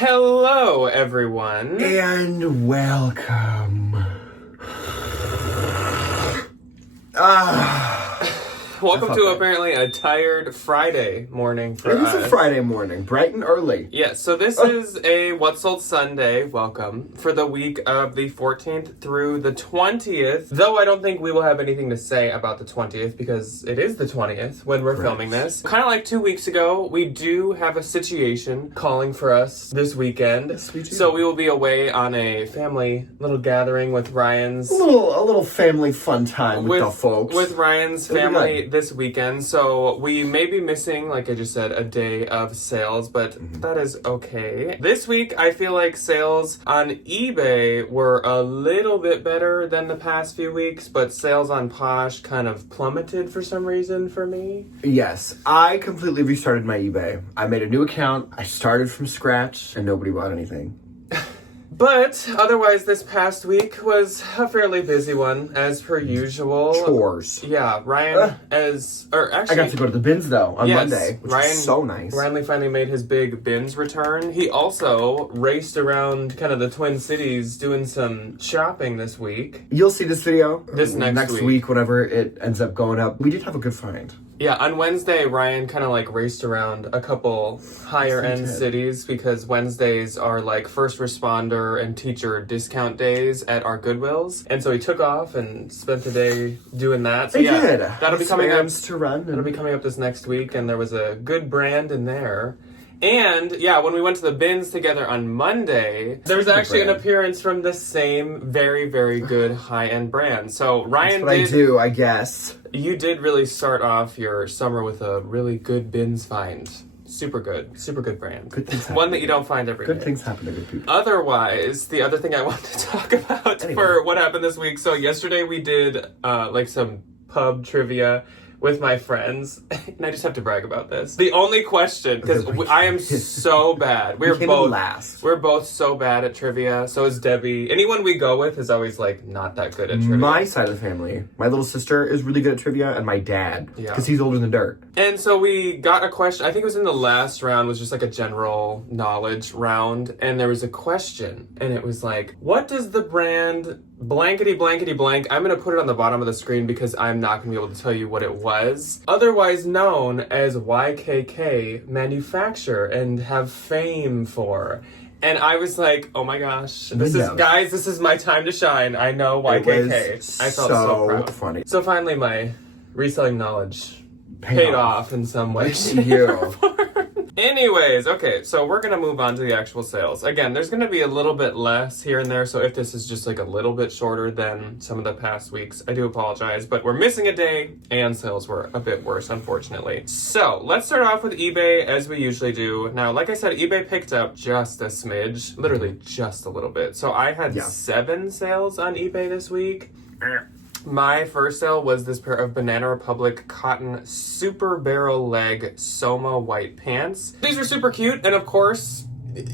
Hello, everyone. And welcome. Welcome to apparently a tired Friday morning for us. It is a Friday morning, bright and early. Yes, so this is a What's Sold Sunday welcome for the week of the 14th through the 20th. Though I don't think we will have anything to say about the 20th because it is the 20th when we're filming this. Kind of like 2 weeks ago, we do have a situation calling for us this weekend. Yes, we do. So we will be away on a family little gathering with Ryan's. A little family fun time with the folks. With Ryan's family this weekend. So we may be missing, like I just said, a day of sales, but that is okay. This week, I feel like sales on eBay were a little bit better than the past few weeks, but sales on Posh kind of plummeted for some reason for me. Yes, I completely restarted my eBay. I made a new account, I started from scratch, and nobody bought anything. But otherwise, this past week was a fairly busy one, as per usual. Chores. Yeah, Ryan I got to go to the bins, though, on Monday, which was so nice. Ryan finally made his big bins return. He also raced around kind of the Twin Cities doing some shopping this week. You'll see this video next week, whenever it ends up going up. We did have a good find. Yeah, on Wednesday, Ryan kind of like raced around a couple higher end cities because Wednesdays are like first responder and teacher discount days at our Goodwills. And so he took off and spent the day doing that. So that'll be coming up to run. That'll be coming up this next week, and there was a good brand in there. And yeah, when we went to the bins together on Monday, there was actually an appearance from the same very, very good high-end brand. So Ryan, I do, I guess. You did really start off your summer with a really good bins find. Super good brand. Good things happen. One that you don't find every day. Good things happen to good people. Otherwise, the other thing I want to talk about for what happened this week. So yesterday we did like some pub trivia with my friends, and I just have to brag about this. The only question, because I am so bad. We're both so bad at trivia. So is Debbie. Anyone we go with is always like not that good at trivia. My side of the family, my little sister is really good at trivia, and my dad, because he's older than dirt. And so we got a question. I think it was in the last round. Was just like a general knowledge round, and there was a question, and it was like, what does the brand blankety blankety blank, I'm going to put it on the bottom of the screen because I'm not going to be able to tell you what it was, otherwise known as YKK manufacture and have fame for. And I was like, oh my gosh, this is my time to shine. I know YKK. I felt so proud. Funny. So finally my reselling knowledge paid off in some way. Anyways, okay, so we're going to move on to the actual sales. Again, there's going to be a little bit less here and there, so if this is just like a little bit shorter than some of the past weeks, I do apologize, but we're missing a day, and sales were a bit worse, unfortunately. So, let's start off with eBay, as we usually do. Now, like I said, eBay picked up just a smidge, literally just a little bit. So, I had 7 sales on eBay this week. My first sale was this pair of Banana Republic cotton super barrel leg Soma white pants. These were super cute, and of course,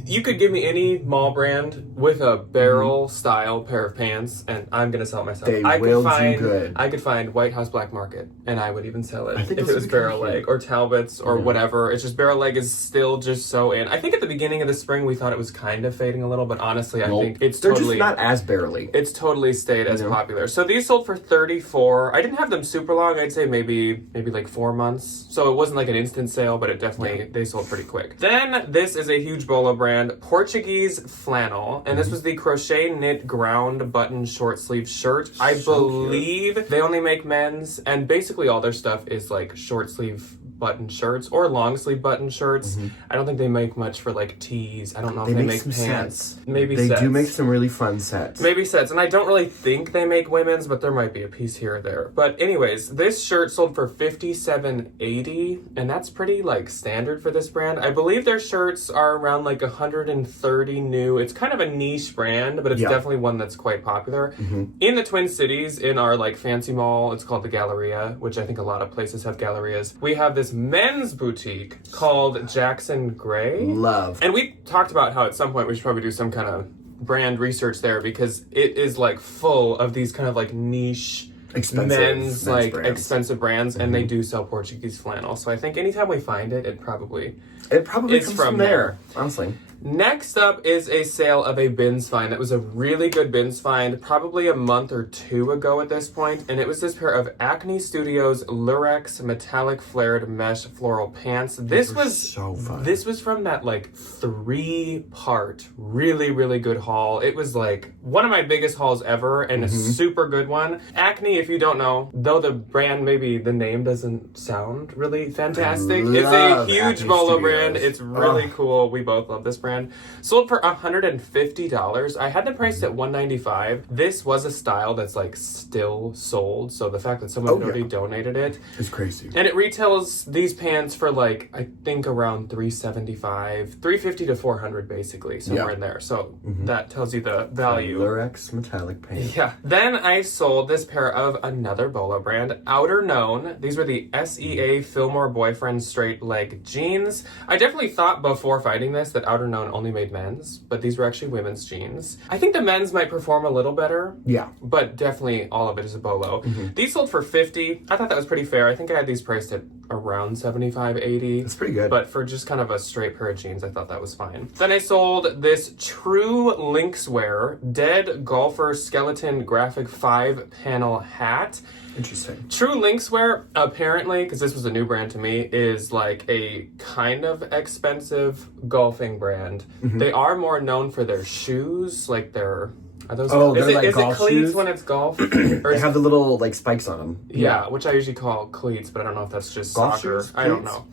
you could give me any mall brand with a barrel style pair of pants, and I'm gonna sell it myself. They will do good. I could find White House Black Market, and I would even sell it if it was barrel leg or Talbot's or whatever. It's just barrel leg is still just so in. I think at the beginning of the spring we thought it was kind of fading a little, but honestly, I think they're just not as barely. It's totally stayed as popular. So these sold for $34. I didn't have them super long. I'd say maybe like 4 months. So it wasn't like an instant sale, but it definitely they sold pretty quick. Then this is a huge bolo brand, Portuguese flannel, and this was the crochet knit ground button short sleeve shirt. I believe they only make men's, and basically all their stuff is like short sleeve button shirts or long sleeve button shirts. I don't think they make much for like tees. I don't know if they make pants. Sets. Maybe they sets. do make some really fun sets. Maybe sets, and I don't really think they make women's, but there might be a piece here or there. But anyways, this shirt sold for $57.80, and that's pretty like standard for this brand. I believe their shirts are around like 130 new. It's kind of a niche brand, but it's definitely one that's quite popular. In the Twin Cities, in our like fancy mall, it's called the Galleria, which I think a lot of places have gallerias. We have this men's boutique called Jackson Gray. Love. And we talked about how at some point we should probably do some kind of brand research there because it is like full of these kind of like niche men's brands. Expensive brands, and they do sell Portuguese flannel. So I think anytime we find it, it probably comes from there, honestly. Next up is a sale of a bins find. That was a really good bins find, probably a month or two ago at this point, and it was this pair of Acne Studios Lurex metallic flared mesh floral pants. This was so fun. This was from that like 3-part really, really good haul. It was like one of my biggest hauls ever and a super good one. Acne, if you don't know, though the brand, maybe the name doesn't sound really fantastic, it's a huge Acne bolo Studios. brand. It's really cool. We both love this brand. Sold for $150. I had the price at $195. This was a style that's like still sold, so the fact that someone already donated it is crazy. and it retails these pants for like I think around $375, $350 to $400 basically, somewhere in there. So that tells you the value. Lurex metallic paint. Yeah. Then I sold this pair of another bolo brand, Outer Known. These were the SEA Fillmore Boyfriend straight leg jeans. I definitely thought before finding this that Outer Known only made men's, but these were actually women's jeans. I think the men's might perform a little better. Yeah. But definitely all of it is a bolo. These sold for $50. I thought that was pretty fair. I think I had these priced at around $75, $80. That's pretty good. But for just kind of a straight pair of jeans, I thought that was fine. Then I sold this True Lynxwear Dead Golfer Skeleton Graphic 5-panel hat. Interesting. True Lynxwear, apparently, because this was a new brand to me, is like a kind of expensive golfing brand. They are more known for their shoes, like their... Are those? They're like is it golf cleats shoes? when it's golf? Or They have the little like spikes on them. yeah, which I usually call cleats, but I don't know if that's just Golf soccer. shoes? I don't know.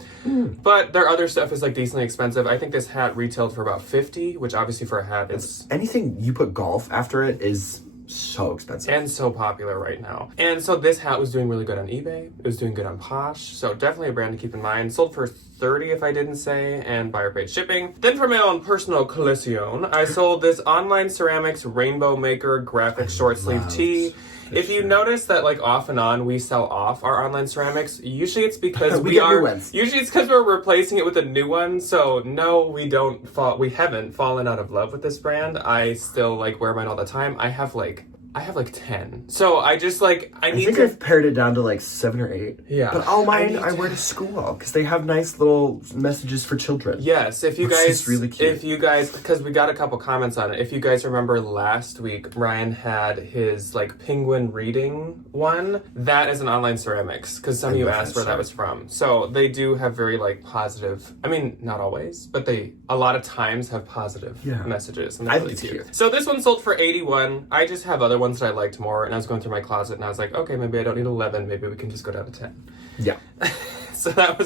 But their other stuff is like decently expensive. I think this hat retailed for about $50, which obviously for a hat is Anything you put golf after it is so expensive. and so popular right now. And so this hat was doing really good on eBay. It was doing good on Posh. So definitely a brand to keep in mind. Sold for $30 if I didn't say, and buyer paid shipping. Then for my own personal collection, I sold this Online Ceramics Rainbow Maker graphic short sleeve tee. If you notice that like off and on we sell off our Online Ceramics, usually it's because We get new ones. Usually it's because we're replacing it with a new one. So no, we haven't fallen out of love with this brand. I still like wear mine all the time. I have like 10. So I just like I need think to I've pared it down to like 7 or 8. Yeah. But all I mine need I wear to school because they have nice little messages for children. Yes, if you Which guys, is really cute. because we got a couple comments on it. If you guys remember last week, Ryan had his like penguin reading one. That is an Online Ceramics because some of you love asked that where that was from. So they do have very like positive. I mean, not always, but they a lot of times have positive messages. And they're I really think it's cute. So this one sold for $81. I just have other ones that I liked more, and I was going through my closet and I was like, okay, maybe I don't need 11. Maybe we can just go down to 10. Yeah. So that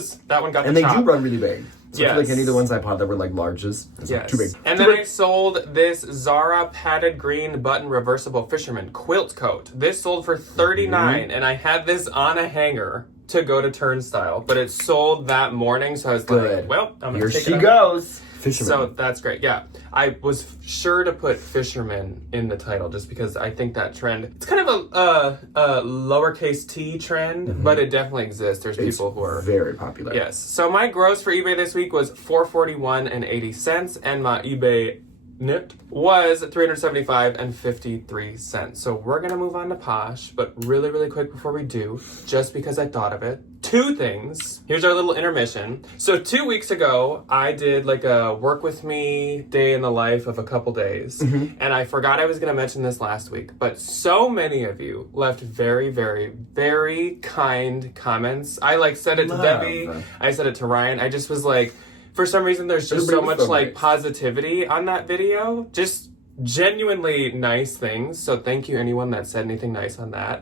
one got And the they chop. do run really big. So I feel like Yes. any of the ones I bought that were like larges. It's like Yes. too big. And Too then big. I sold this Zara padded green button reversible fisherman quilt coat. This sold for $39, and I had this on a hanger to go to Turnstile, but it sold that morning, so I was like, Good. well, I'm gonna Here take she it out. goes. Fisherman. So that's great. Yeah, I was sure to put fisherman in the title just because I think that trend. It's kind of a lowercase t trend, but it definitely exists. There's It's people who are very popular. Yes. So my gross for eBay this week was $441.80, and my eBay net was $375.53. So we're gonna move on to Posh, but really, really quick before we do, just because I thought of it. 2 things. Here's our little intermission. So 2 weeks ago, I did like a work with me day in the life of a couple days, and I forgot I was gonna mention this last week, but so many of you left very, very, very kind comments. I like said it to Love. Debbie. I said it to Ryan. I just was like, for some reason, there's just so Everybody much was so like nice. positivity on that video. Just genuinely nice things. So thank you anyone that said anything nice on that.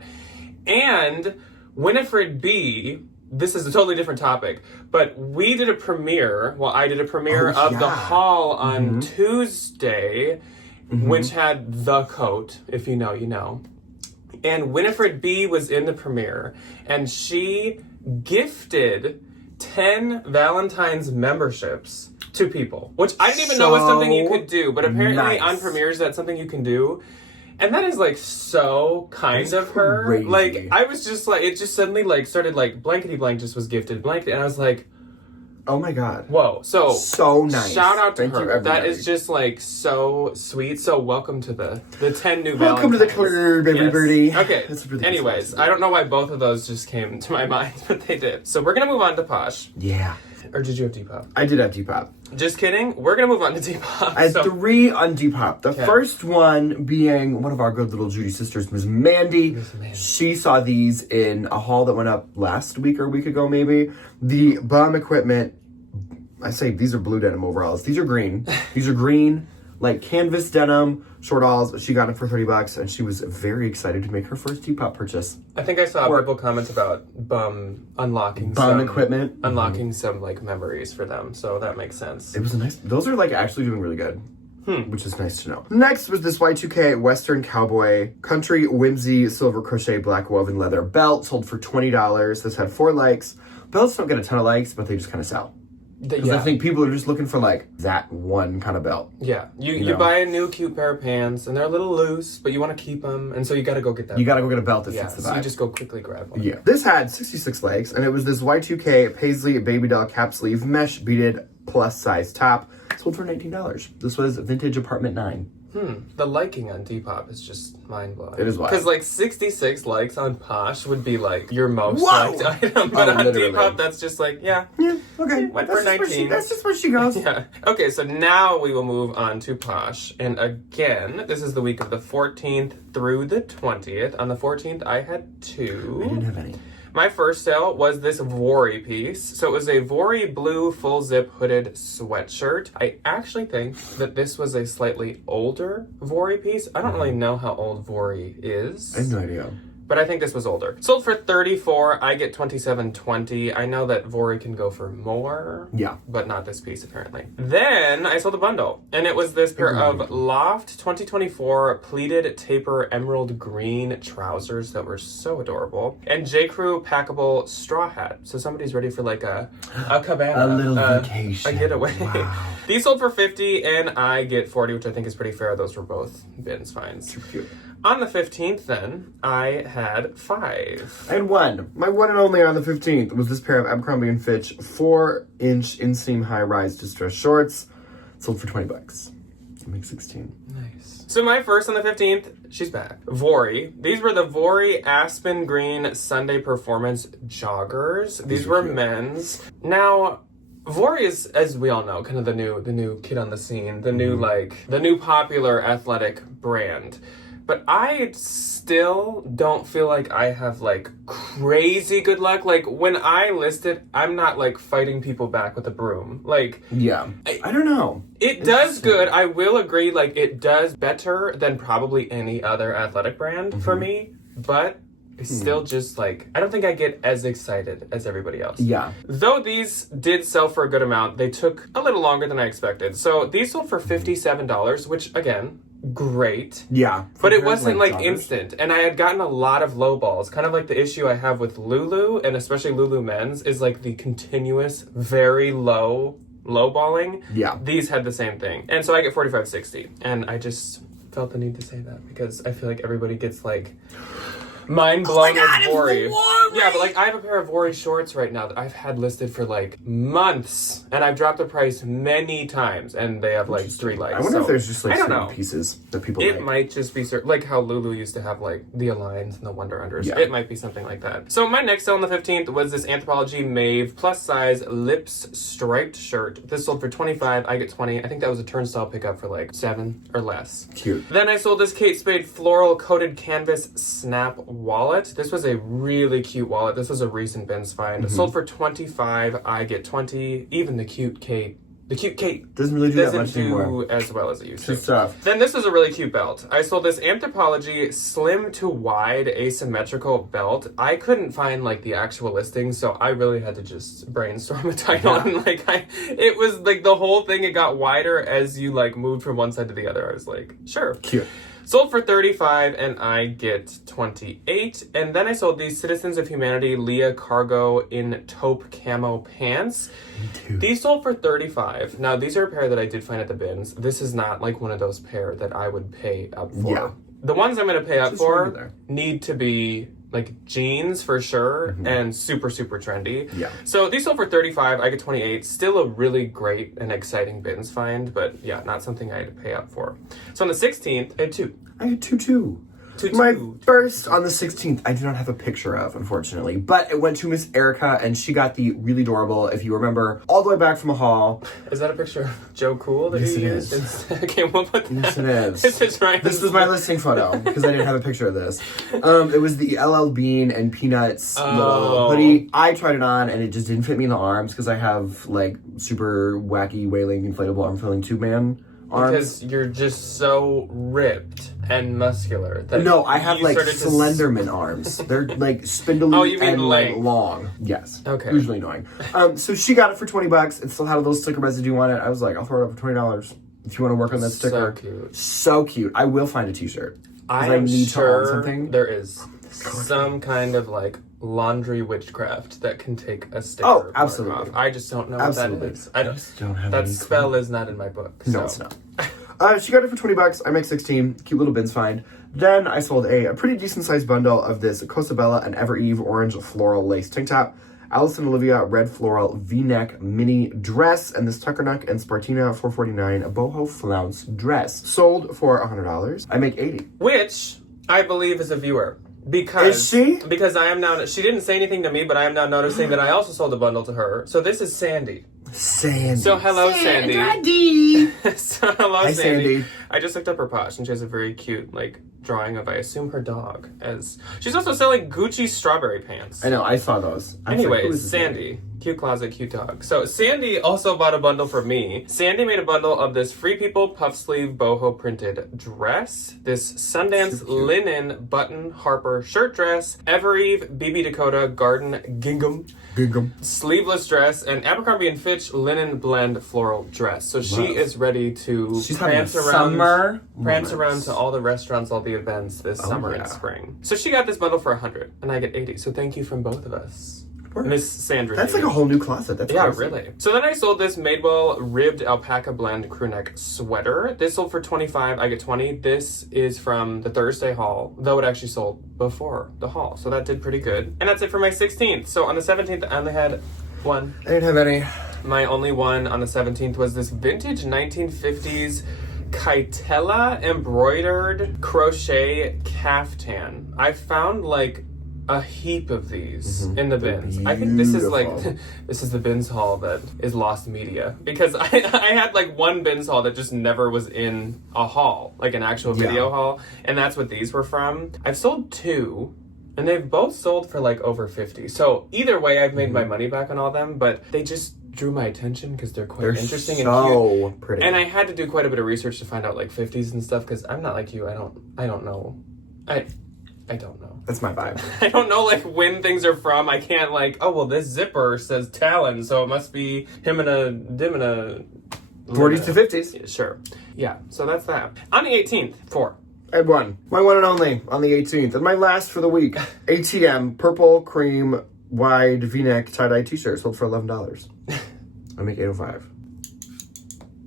And Winifred B, this is a totally different topic, but we did a premiere. Well, I did a premiere of the haul on Tuesday, which had the coat. If you know, you know. And Winifred B was in the premiere, and she gifted 10 Valentines memberships to people, which I didn't even know was something you could do, but apparently nice. on premieres that's something you can do. And that is like so kind That's of her. crazy. Like I was just like, it just suddenly like started like blankety blank just was gifted blanket, and I was like, Oh my god. whoa. So nice. Shout out to Thank you, her. That everybody. is just like so sweet. So welcome to the 10 new Welcome to the Valentines. club, everybody. Yes. Okay. That's really Anyways, good. I don't know why both of those just came to my mind, but they did. So we're gonna move on to Posh. Yeah. Or did you have Depop? I did have Depop. Just kidding. We're going to move on to Depop. I had 3 on Depop. The Okay. first one being one of our good little Judy sisters, Miss Mandy. She saw these in a haul that went up last week or a week ago, maybe. The bum equipment, I say these are blue denim overalls. These are green. These are green, like canvas denim short alls. She got them for $30 and she was very excited to make her first Depop purchase. I think I saw people comment about unlocking Bum some equipment. unlocking some like memories for them, so that makes sense. It was a nice, those are like actually doing really good. Which is nice to know. Next was this Y2K Western Cowboy Country Whimsy Silver Crochet Black Woven Leather Belt, sold for $20. This had 4 likes. Belts don't get a ton of likes, but they just kind of sell. Because I think people are just looking for like that one kind of belt. Yeah, you buy a new cute pair of pants and they're a little loose, but you want to keep them, and so you got to go get that. You got to go get a belt that fits the vibe. So you just go quickly grab one. Yeah. This had 66 likes, and it was this Y2K Paisley Baby Doll Cap Sleeve Mesh Beaded Plus Size Top. Sold for $19. This was Vintage Apartment 9. The liking on Depop is just mind-blowing. It is wild. Because like 66 likes on Posh would be like your most Whoa! liked item, but on literally. Depop that's just like, Okay. Went for 19. That's just where she goes. Yeah. Okay, so now we will move on to Posh. And again, this is the week of the 14th through the 20th. On the 14th, I had 2. I didn't have any. My first sale was this Vori piece. So it was a Vori blue full zip hooded sweatshirt. I actually think that this was a slightly older Vori piece. I don't really know how old Vori is. I have no idea. But I think this was older. Sold for $34. I get $27.20. I know that Vori can go for more. Yeah. But not this piece, apparently. Then I sold a bundle. And it was this pair of Loft 2024 pleated taper emerald green trousers that were so adorable. And J. Crew packable straw hat. So somebody's ready for like a cabana. A little vacation. A getaway. Wow. These sold for $50 and I get $40, which I think is pretty fair. Those were both bins finds. Too cute. On the 15th, then, I had 5. I had 1. My one and only on the 15th was this pair of Abercrombie & Fitch 4-inch inseam high-rise distressed shorts. Sold for $20. It makes 16. Nice. So my first on the 15th, she's back. Vori. These were the Vori Aspen Green Sunday Performance joggers. These were men's. Now, Vori is, as we all know, kind of the new kid on the scene, the new popular athletic brand. But I still don't feel like I have like crazy good luck. Like when I list it, I'm not like fighting people back with a broom. Like, yeah, I don't know. It does good. I will agree. Like it does better than probably any other athletic brand for me. But it's still just like, I don't think I get as excited as everybody else. Yeah. Though these did sell for a good amount, they took a little longer than I expected. So these sold for $57, which again, great. Yeah. But it wasn't like instant. And I had gotten a lot of low balls. Kind of like the issue I have with Lulu, and especially Lulu men's, is like the continuous, very low balling. Yeah. These had the same thing. And so I get $45.60. And I just felt the need to say that because I feel like everybody gets like mind blown with Vori. Yeah, but like I have a pair of Vori shorts right now that I've had listed for like months, and I've dropped the price many times, and they have like 3 likes. I wonder if there's just like certain know. pieces that people It like. might just be like how Lulu used to have like the Aligns and the Wonder Unders. Yeah. It might be something like that. So my next sale on the 15th was this Anthropologie Maeve plus size lips striped shirt. This sold for $25. I get $20. I think that was a turnstile pickup for like $7 or less. Cute. Then I sold this Kate Spade floral coated canvas snap wallet. This was a really cute wallet. This was a recent bins find. Sold for $25. I get $20. Even the cute Kate Doesn't really do that much anymore. do as well as it used to. Good stuff. Then this was a really cute belt. I sold this Anthropologie slim to wide asymmetrical belt. I couldn't find like the actual listing, so I really had to just brainstorm a title. Yeah. And like it was like the whole thing. It got wider as you like moved from one side to the other. I was like, sure. Cute. Sold for $35 and I get $28. And then I sold these Citizens of Humanity Leah Cargo in taupe camo pants. These sold for $35. Now these are a pair that I did find at the bins. This is not like one of those pair that I would pay up for. Yeah. The ones I'm going to pay up Just for regular. need to be like jeans for sure and super, super trendy. Yeah. So these sold for $35. I get $28. Still a really great and exciting bins find, but yeah, not something I had to pay up for. So on the 16th, I had 2. I had 2 too. My first on the 16th, I do not have a picture of, unfortunately. But it went to Miss Erica, and she got the really adorable, if you remember, all the way back from a haul. Is that a picture of Joe Cool that Yes, you it used? is. Okay, we'll put that. Yes, it is. This is right. This was my listing photo, because I didn't have a picture of this. It was the LL Bean and Peanuts little hoodie. I tried it on, and it just didn't fit me in the arms, because I have, like, super wacky, wailing, inflatable arm-filling tube man arms. Because you're just so ripped and muscular. That No, I have like started to Slenderman arms. They're like spindly Oh, you mean and like length. long. Yes. Okay. Usually annoying. So she got it for $20. It still had a little sticker residue on it. I was like, I'll throw it up for $20 if you want to work on that sticker. So cute. So cute. I will find a t-shirt. I I am need to own sure something. there is some kind of like laundry witchcraft that can take a sticker. Oh, mark absolutely. off. I just don't know Absolutely. what that is. I just don't have that any spell is not in my book. No, so. it's not. She got it for $20. I make 16. Cute little bins find. Then I sold a pretty decent sized bundle of this Cosabella and Ever Eve orange floral lace tank top, Alice and Olivia red floral V-neck mini dress, and this Tuckernuck and Spartina 449 boho flounce dress. Sold for $100. I make 80. Which I believe is a viewer. Because Is she? Because I am now. She didn't say anything to me, but I am now noticing that I also sold a bundle to her. So this is Sandy. Sandy. So hello, Sandy. Sandy. So hello, Hi, Sandy. Sandy. I just looked up her posh, and she has a very cute like drawing of, I assume, her dog. As she's also selling Gucci strawberry pants. I know, I saw those. I was like, who Anyways, is this Sandy. Cute closet, cute dog. So Sandy also bought a bundle for me. Sandy made a bundle of this Free People puff sleeve boho printed dress, this Sundance linen button Harper shirt dress, Evereve BB Dakota garden gingham Gingham. sleeveless dress, and Abercrombie and Fitch linen blend floral dress. So she Love. is ready to She's having a prance around summer prance moments. around to all the restaurants, all the events this summer yeah. and spring. So she got this bundle for 100, and I get 80. So thank you from both of us. Miss Sandra. That's like a whole new closet. That's Yeah, crazy. really. So then I sold this Madewell ribbed alpaca blend crew neck sweater. This sold for 25. I get 20. This is from the Thursday haul, though it actually sold before the haul. So that did pretty good. And that's it for my 16th. So on the 17th, I only had one. I didn't have any. My only one on the 17th was this vintage 1950s Kaitella embroidered crochet caftan. I found like a heap of these in the bins. I think this is like beautiful. this is the bins haul that is lost media, because I had like one bins haul that just never was in a haul, like an actual video haul, and that's what these were from. I've sold two, and they've both sold for like over 50. So either way, I've made my money back on all them, but they just drew my attention because they're quite They're interesting and cute. so pretty. And I had to do quite a bit of research to find out like 50s and stuff, because I'm not like you. I don't know. I don't know. That's my vibe. I don't know like when things are from. I can't like, oh well, this zipper says Talon, so it must be him and a dim and a 40s to 50s. Yeah, sure. Yeah, so that's that. On the 18th, 4. I had one. My one and only on the 18th. And my last for the week. ATM purple cream wide V-neck tie-dye t-shirt sold for $11. I make $8.05.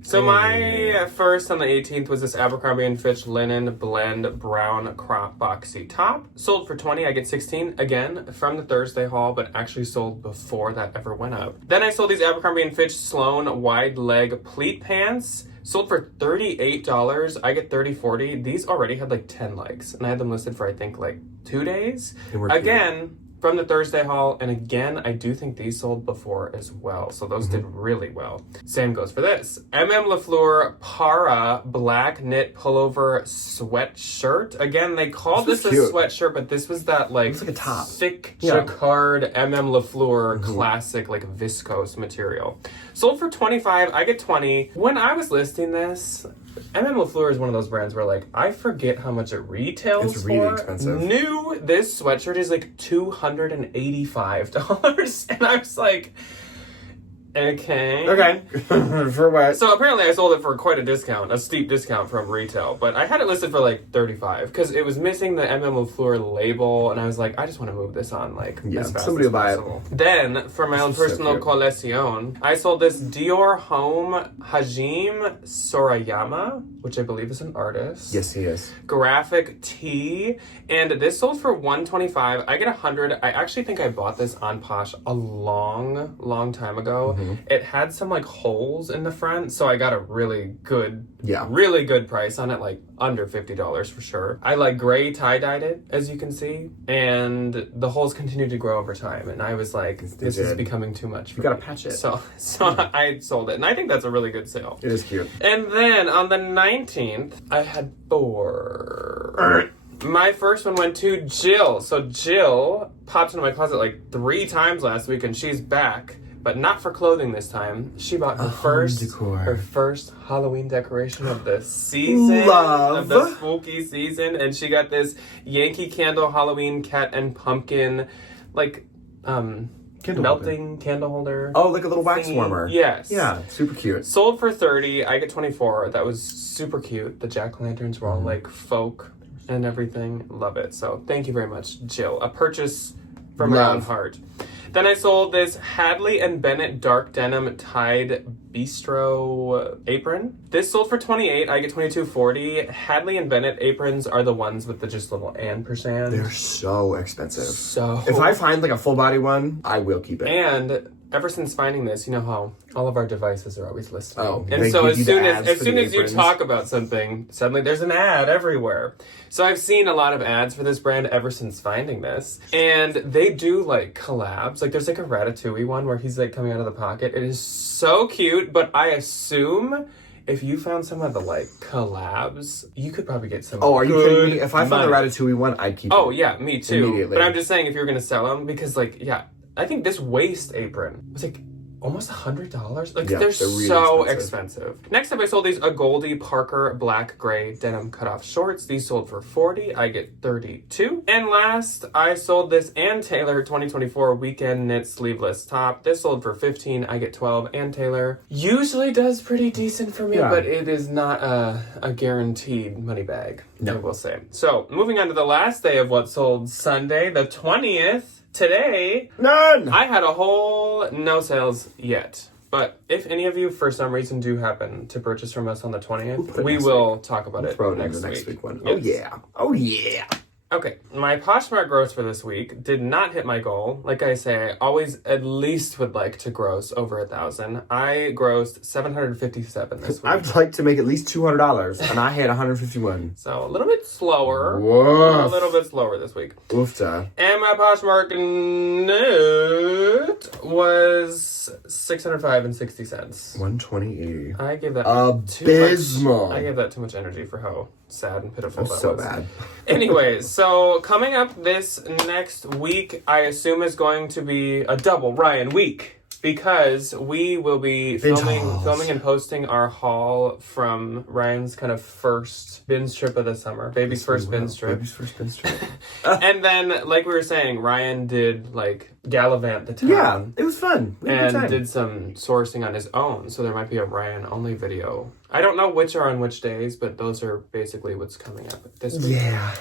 So my first on the 18th was this Abercrombie and Fitch linen blend brown crop boxy top. Sold for 20, I get 16, again, from the Thursday haul, but actually sold before that ever went up. Then I sold these Abercrombie and Fitch Sloan wide leg pleat pants. Sold for $38, I get 30, 40. These already had like 10 likes, and I had them listed for I think like 2 days. Again, from the Thursday haul, and again, I do think these sold before as well, so those did really well. Same goes for this. LaFleur Para black knit pullover sweatshirt. Again, they called this a sweatshirt, but this was that like, like a top. thick jacquard LaFleur classic like viscose material. Sold for 25, I get 20. When I was listing this, LaFleur is one of those brands where like I forget how much it retails It's really for. expensive. New, this sweatshirt is like $285, and I was like, okay. Okay. For what? So apparently I sold it for quite a discount, a steep discount from retail, but I had it listed for like 35 because it was missing the LaFleur label, and I was like, I just want to move this on like as fast somebody as will buy it. possible. Then for my own is so personal cute. collection, I sold this Dior Home Hajime Sorayama, which I believe is an artist. Yes, he is. Graphic tee, and this sold for $125. I get 100. I actually think I bought this on Posh a long time ago, It had some like holes in the front, so I got a really good price on it, like under $50 for sure. I like gray tie-dyed it, as you can see, and the holes continued to grow over time, and I was like, this is becoming too much for You gotta me. patch it. So I sold it, and I think that's a really good sale. It is cute. And then on the 19th, I had 4. My first one went to Jill. So Jill popped into my closet like 3 times last week, and she's back, but not for clothing this time. She bought her first Halloween decoration of the season, of the spooky season, and she got this Yankee Candle Halloween cat and pumpkin, like melting candle holder. Oh, like a little wax warmer. Yes. Yeah, super cute. Sold for $30. I get $24. That was super cute. The jack-o'-lanterns were all like folk and everything. Love it. So thank you very much, Jill. A purchase from my own heart. Then I sold this Hadley and Bennett dark denim tied bistro apron. This sold for $28. I get $22.40. Hadley and Bennett aprons are the ones with the just little ampersand. They're so expensive. So if I find like a full body one, I will keep it. And ever since finding this, you know how all of our devices are always listed. Oh, and so as soon as you talk about something, suddenly there's an ad everywhere. So I've seen a lot of ads for this brand ever since finding this. And they do like collabs. Like there's like a Ratatouille one where he's like coming out of the pocket. It is so cute, but I assume if you found some of the like collabs, you could probably get some. Oh, are you kidding me? If I found the Ratatouille one, I'd keep it. Oh yeah, me too. Immediately. But I'm just saying if you're gonna sell them, because like, yeah, I think this waist apron was like almost $100. Like they're really so expensive. Next up, I sold these Agoldi Parker black gray denim cutoff shorts. These sold for $40. I get $32. And last, I sold this Ann Taylor 2024 weekend knit sleeveless top. This sold for $15. I get $12. Ann Taylor usually does pretty decent for me, but it is not a guaranteed money bag, I will say. So moving on to the last day of what sold Sunday, the 20th. Today, none. I had a whole no sales yet. But if any of you, for some reason, do happen to purchase from us on the 20th, we will talk about it next week. One. Yes. Oh yeah. Okay, my Poshmark gross for this week did not hit my goal. Like I say, I always at least would like to gross over 1,000. I grossed $757 this week. I'd like to make at least $200, and I had $151. So a little bit slower. Woof. A little bit slower this week. Oofta. And my Poshmark knit was $605.60. 120.80. I gave that abysmal. Too much. I gave that too much energy for how sad and pitiful that so was. Bad. Anyways, so coming up this next week, I assume is going to be a double Ryan week. Because we will be filming and posting our haul from Ryan's kind of first binge trip of the summer. Baby's first binge trip. And then, like we were saying, Ryan did like gallivant the town. Yeah, it was fun. And did some sourcing on his own. So there might be a Ryan only video. I don't know which are on which days, but those are basically what's coming up this week. Yeah.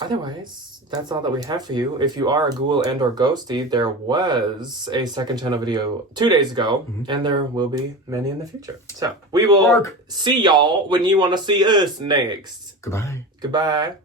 Otherwise, that's all that we have for you. If you are a ghoul and or ghosty, there was a second channel video 2 days ago, and there will be many in the future. So we will see y'all when you want to see us next. Goodbye. Goodbye.